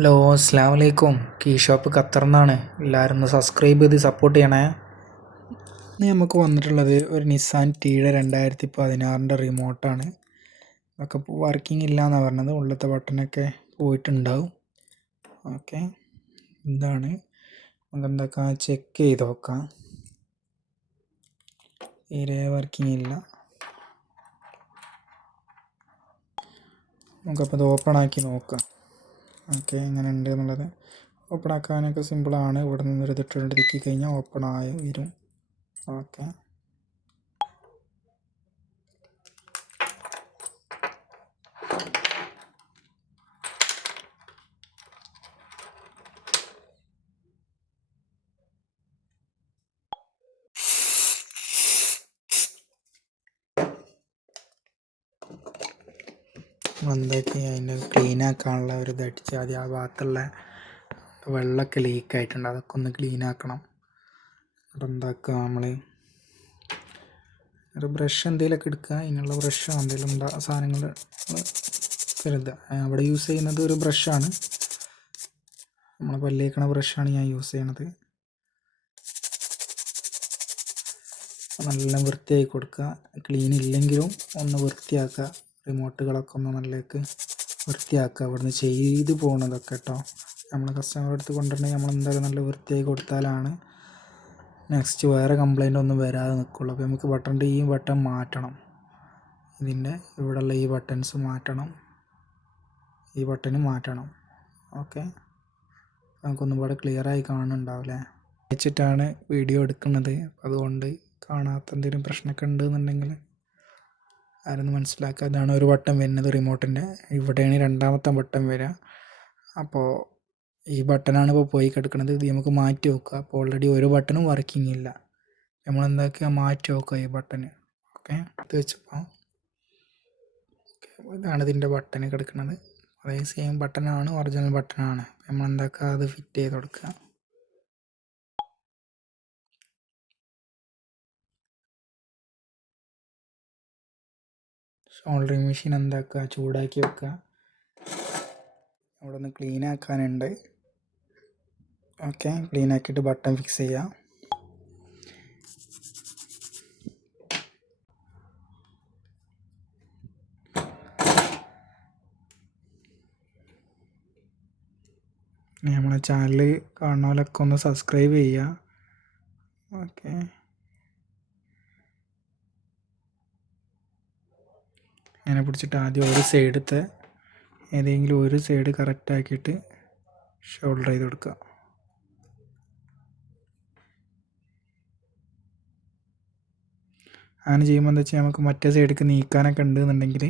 Hello അസ്സലാമു അലൈക്കും. Key shop ഖത്തറിൽ എല്ലാവരും ഒന്ന് സബ്സ്ക്രൈബ് ചെയ്ത് സപ്പോർട്ട് ചെയ്യണേ. ഇന്ന് നമുക്ക് വന്നിട്ടുള്ളത് ഒരു നിസാൻ ടീയുടെ 2016 റിമോട്ടാണ്. അതൊക്കെ വർക്കിംഗ് ഇല്ല എന്നാണ് പറഞ്ഞത്. ഉള്ളത്തെ ബട്ടണൊക്കെ പോയിട്ടുണ്ടാവും. ഓക്കെ, എന്താണ് നമുക്ക് എന്തൊക്കെ ചെക്ക് ചെയ്ത് നോക്കാം. തീരെ വർക്കിംഗ് ഇല്ല. നമുക്കപ്പോൾ ഇത് ഓപ്പൺ ആക്കി നോക്കാം. ഓക്കെ, എങ്ങനെ ഉണ്ട് എന്നുള്ളത്. ഓപ്പൺ ആക്കാനൊക്കെ സിമ്പിളാണ്. ഇവിടെ നിന്നൊരു ഇതിട്ടുണ്ട് തിക്കി കഴിഞ്ഞാൽ ഓപ്പൺ ആയി വരും. ഓക്കെ, എന്താക്കി അതിൻ്റെ ക്ലീൻ ആക്കാനുള്ള ഒരു ഇതടിച്ച് ആദ്യം ആ ഭാഗത്തുള്ള വെള്ളമൊക്കെ ലീക്കായിട്ടുണ്ട്, അതൊക്കെ ഒന്ന് ക്ലീൻ ആക്കണം. അവിടെ എന്താക്കുക, നമ്മൾ ഒരു ബ്രഷ് എന്തെങ്കിലുമൊക്കെ എടുക്കുക. അതിനുള്ള ബ്രഷോ എന്തെങ്കിലും സാധനങ്ങൾ കരുതുക. അവിടെ യൂസ് ചെയ്യുന്നത് ഒരു ബ്രഷാണ്, നമ്മൾ പല്ലേക്കണ ബ്രഷാണ് ഞാൻ യൂസ് ചെയ്യണത്. നല്ല വൃത്തിയായി കൊടുക്കുക. ക്ലീൻ ഇല്ലെങ്കിലും ഒന്ന് വൃത്തിയാക്കുക. റിമോട്ടുകളൊക്കെ ഒന്ന് നല്ലേക്ക് വൃത്തിയാക്കുക. അവിടുന്ന് ചെയ്ത് പോകുന്നതൊക്കെ കേട്ടോ. നമ്മൾ കസ്റ്റമർ അടുത്ത് കൊണ്ടുവരണമെങ്കിൽ നമ്മൾ എന്തായാലും നല്ല വൃത്തിയായി കൊടുത്താലാണ് നെക്സ്റ്റ് വേറെ കംപ്ലൈൻ്റ് ഒന്നും വരാതെ നിൽക്കുള്ളൂ. അപ്പോൾ നമുക്ക് ബട്ടൻ്റെ ഈ ബട്ടൺ മാറ്റണം. ഇതിൻ്റെ ഇവിടെയുള്ള ഈ ബട്ടൺസ് മാറ്റണം, ഈ ബട്ടൺ മാറ്റണം. ഓക്കെ, നമുക്കൊന്നും ഇവിടെ ക്ലിയറായി കാണുന്നുണ്ടാവില്ലേ. വെച്ചിട്ടാണ് വീഡിയോ എടുക്കുന്നത്. അതുകൊണ്ട് കാണാത്ത എന്തെങ്കിലും പ്രശ്നമൊക്കെ ഉണ്ടെന്നുണ്ടെങ്കിൽ ആരൊന്ന് മനസ്സിലാക്കുക. ഇതാണ് ഒരു ബട്ടൺ വരുന്നത് റിമോട്ടിൻ്റെ. ഇവിടെയാണ് രണ്ടാമത്തെ ബട്ടൺ വരിക. അപ്പോൾ ഈ ബട്ടനാണ് ഇപ്പോൾ പോയി കിടക്കുന്നത്. ഇത് നമുക്ക് മാറ്റി വെക്കുക. അപ്പോൾ ഓൾറെഡി ഒരു ബട്ടണും വർക്കിംഗ് ഇല്ല. നമ്മൾ എന്താക്കുക, മാറ്റി വെക്കുക ഈ ബട്ടൺ. ഓക്കെ, ഇത് വെച്ചപ്പോൾ ഇതാണ് ഇതിൻ്റെ ബട്ടൺ കിടക്കുന്നത്. അതേ സെയിം ബട്ടനാണ്, ഒറിജിനൽ ബട്ടനാണ്. നമ്മൾ എന്താക്കുക, അത് ഫിറ്റ് ചെയ്ത് കൊടുക്കുക. ഷോൾഡറിങ് മെഷീൻ എന്താക്കുക, ചൂടാക്കി വെക്കുക. അവിടെ ഒന്ന് ക്ലീൻ ആക്കാനുണ്ട്. ഓക്കെ, ക്ലീൻ ആക്കിയിട്ട് ബട്ടൺ ഫിക്സ് ചെയ്യാം. നമ്മളെ ചാനൽ കാണുന്നവരൊക്കെ ഒന്ന് സബ്സ്ക്രൈബ് ചെയ്യുക. ഓക്കെ, ഇങ്ങനെ പിടിച്ചിട്ട് ആദ്യം ഒരു സൈഡത്തെ ഏതെങ്കിലും ഒരു സൈഡ് കറക്റ്റ് ആക്കിയിട്ട് ഷോൾഡർ ചെയ്ത് കൊടുക്കുക. അങ്ങനെ ചെയ്യുമ്പോൾ എന്താ വെച്ചാൽ നമുക്ക് മറ്റേ സൈഡിലേക്ക് നീക്കാനൊക്കെ ഉണ്ടെന്നുണ്ടെങ്കിൽ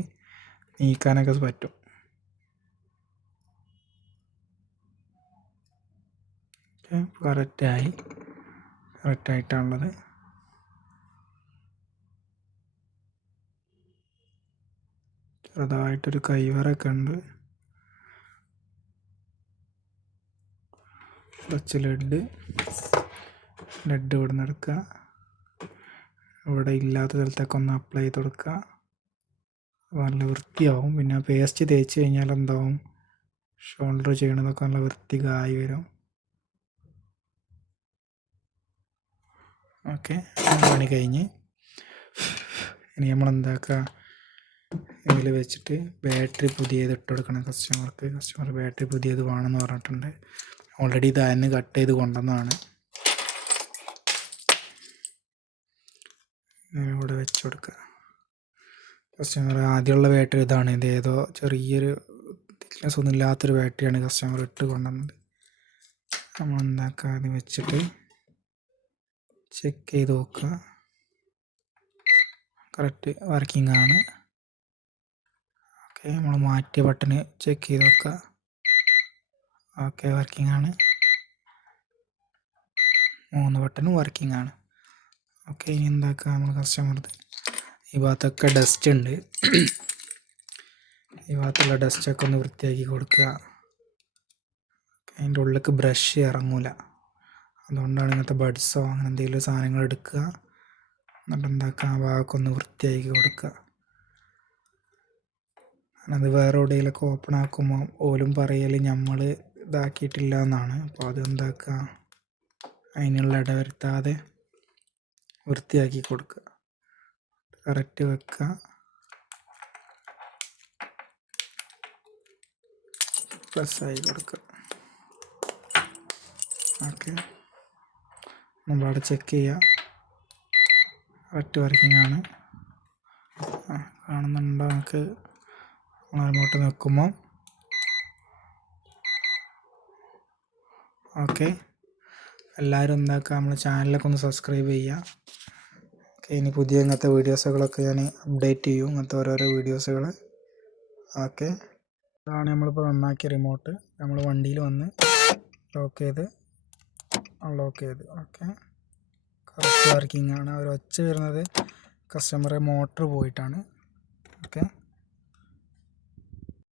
നീക്കാനൊക്കെ പറ്റും. ഓക്കെ, കറക്റ്റായിട്ടാണുള്ളത്. ചെറുതായിട്ടൊരു കൈവറൊക്കെ ഉണ്ട്. കുറച്ച് ലെഡ് ഇവിടെ നിന്ന് എടുക്കുക. ഇവിടെ ഇല്ലാത്ത സ്ഥലത്തൊക്കെ ഒന്ന് അപ്ലൈ ചെയ്ത് കൊടുക്കുക. നല്ല വൃത്തിയാവും. പിന്നെ പേസ്റ്റ് തേച്ച് കഴിഞ്ഞാൽ എന്താവും, ഷോൾഡർ ചെയ്യണതൊക്കെ നല്ല വൃത്തിയായി വരും. ഓക്കെ, പണി കഴിഞ്ഞ് ഇനി നമ്മൾ എന്താക്കുക, ഇതിൽ വെച്ചിട്ട് ബാറ്ററി പുതിയത് ഇട്ട് കൊടുക്കണം കസ്റ്റമർക്ക്. കസ്റ്റമർ ബാറ്ററി പുതിയത് വേണമെന്ന് പറഞ്ഞിട്ടുണ്ട്. ഓൾറെഡി ഇത് അതിന് കട്ട് ചെയ്ത് കൊണ്ടുവന്നതാണ്. ഇവിടെ വെച്ച് കൊടുക്കുക. കസ്റ്റമർ ആദ്യമുള്ള ബാറ്ററി ഇതാണ്. ഇത് ഏതോ ചെറിയൊരു തിക്നെസ് ഒന്നും ഇല്ലാത്തൊരു ബാറ്ററിയാണ് കസ്റ്റമർ ഇട്ട് കൊണ്ടുവന്നത്. നമ്മൾ എന്താക്കുക, അത് വെച്ചിട്ട് ചെക്ക് ചെയ്ത് നോക്കുക. കറക്റ്റ് വർക്കിംഗ് ആണ്. ഓക്കെ, നമ്മൾ മാറ്റിയ ബട്ടണ് ചെക്ക് ചെയ്ത് നോക്കുക. ഓക്കെ, വർക്കിംഗ് ആണ്. 3 ബട്ടണും വർക്കിംഗ് ആണ്. ഓക്കെ, ഇനി എന്താക്കുക, നമ്മൾ കസ്റ്റമർ ഈ ഭാഗത്തൊക്കെ ഡസ്റ്റ് ഉണ്ട്. ഈ ഭാഗത്തുള്ള ഡസ്റ്റൊക്കെ ഒന്ന് വൃത്തിയാക്കി കൊടുക്കുക. അതിൻ്റെ ഉള്ളിലേക്ക് ബ്രഷ് ഇറങ്ങൂല. അതുകൊണ്ടാണ് ഇങ്ങനത്തെ ബഡ്സോ അങ്ങനെ എന്തെങ്കിലും സാധനങ്ങൾ എടുക്കുക. എന്നിട്ട് എന്താക്കുക, ആ ഭാഗമൊക്കെ ഒന്ന് വൃത്തിയാക്കി കൊടുക്കുക. അത് വേറെ എവിടെയെങ്കിലൊക്കെ ഓപ്പൺ ആക്കുമ്പോൾ ഓലും പറയൽ നമ്മൾ ഇതാക്കിയിട്ടില്ല എന്നാണ്. അപ്പോൾ അത് എന്താക്കുക, അതിനുള്ള ഇട വരുത്താതെ വൃത്തിയാക്കി കൊടുക്കുക. കറക്റ്റ് വെക്കുക. പ്ലസ്സായി കൊടുക്കുക. ഓക്കെ, നമ്മളവിടെ ചെക്ക് ചെയ്യുക. കറക്റ്റ് വർക്കിംഗ് ആണ്. കാണുന്നുണ്ടോ നമുക്ക് റിമോട്ട് നിൽക്കുമ്പോൾ? ഓക്കെ, എല്ലാവരും എന്താക്കുക, നമ്മുടെ ചാനലൊക്കെ ഒന്ന് സബ്സ്ക്രൈബ് ചെയ്യുക. ഓക്കെ, ഇനി പുതിയ ഇങ്ങനത്തെ വീഡിയോസുകളൊക്കെ ഞാൻ അപ്ഡേറ്റ് ചെയ്യും, ഇങ്ങനത്തെ ഓരോരോ വീഡിയോസുകൾ. ഓക്കെ, ഇതാണ് നമ്മളിപ്പോൾ നന്നാക്കിയ റിമോട്ട്. നമ്മൾ വണ്ടിയിൽ വന്ന് ലോക്ക് ചെയ്ത് അൺലോക്ക് ചെയ്ത്. ഓക്കെ, കറക്റ്റ് വർക്കിംഗ് ആണ്. ഒരു ഒച്ച വരുന്നത് കസ്റ്റമറെ മോട്ടർ പോയിട്ടാണ്. ഓക്കെ.